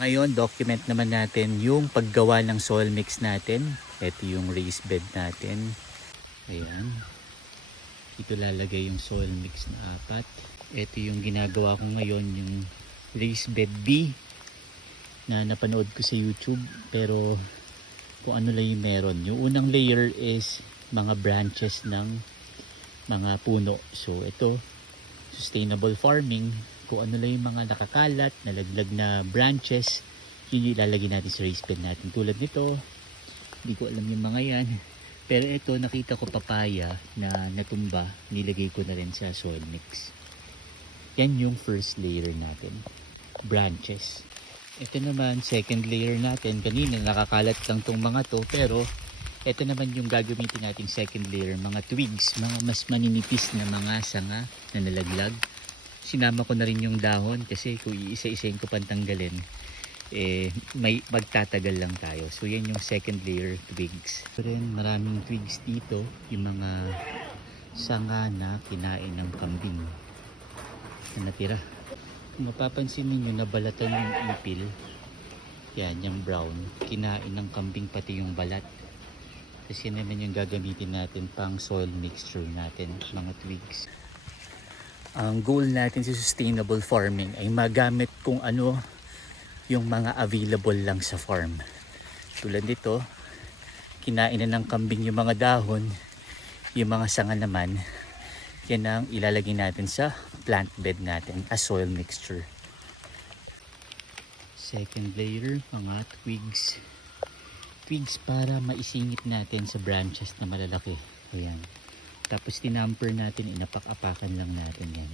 Ngayon, document naman natin yung paggawa ng soil mix natin. Ito yung raised bed natin. Ayan. Ito lalagay yung soil mix na 4. Ito yung ginagawa ko ngayon, yung raised bed B na napanood ko sa YouTube. Pero kung ano lang yung meron. Yung unang layer is mga branches ng mga puno. So ito, sustainable farming. Kung ano lang yung mga nakakalat, nalaglag na branches, yun yung ilalagay natin sa raised bed natin. Tulad nito, hindi ko alam yung mga yan. Pero ito, nakita ko papaya na natumba, nilagay ko na rin sa soil mix. Yan yung first layer natin, branches. Ito naman, second layer natin. Kanina nakakalat lang tong mga to, pero ito naman yung gagamitin natin second layer, mga twigs, mga mas maninipis na mga sanga na nalaglag. Sinama ko na rin yung dahon kasi kung iisa-isahin ko pantanggalin, may magtatagal lang tayo. So yan yung second layer twigs. Pero rin maraming twigs dito, yung mga sanga na kinain ng kambing na natira. Kung mapapansin ninyo, nabalatan yung ipil. Yan, yung brown. Kinain ng kambing pati yung balat. Kasi naman yung gagamitin natin pang soil mixture natin, mga twigs. Ang goal natin sa sustainable farming ay magamit kung ano yung mga available lang sa farm. Tulad nito, kinain na ng kambing yung mga dahon, yung mga sanga naman, yan ang ilalagay natin sa plant bed natin as soil mixture. Second layer, mga twigs. Twigs para maisingit natin sa branches na malalaki. Ayan. Tapos tinamper natin, inapak-apakan lang natin yan.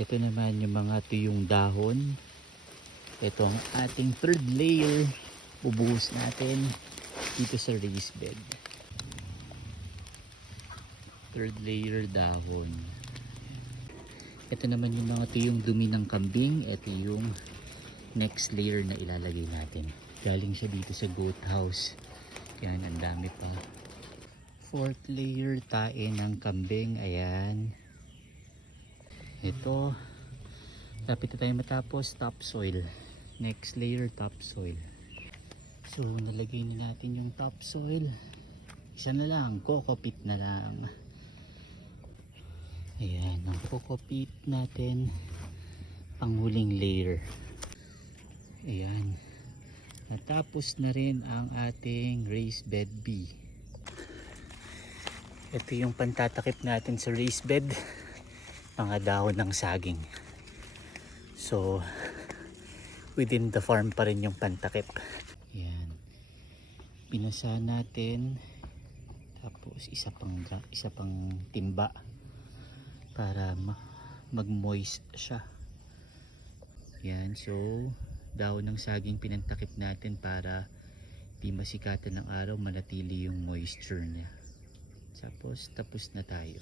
Ito naman yung mga tuyong dahon. Ito ang ating third layer. Bubuhos natin dito sa raised bed. Third layer dahon. Ito naman yung mga tuyong dumi ng kambing. Ito yung next layer na ilalagay natin. Galing siya dito sa goat house. Yan, ang dami pa. Fourth layer, tae ng kambing. Ayan. Ito. Lapit na tayo matapos. Topsoil. Next layer, topsoil. So, nalagay na natin yung topsoil. Isa na lang. Coco peat na lang. Ayan. Ang coco peat natin. Panghuling layer. Ayan. Natapos na rin ang ating raised bed B. Ito yung pantatakip natin sa raised bed. Mga dahon ng saging. So, within the farm pa rin yung pantakip. Ayan. Binasa natin. Tapos isa pang timba para mag-moist siya. Ayan. So, dahon ng saging pinantakip natin para di masikatan ng araw, manatili yung moisture niya. Tapos tapos na tayo.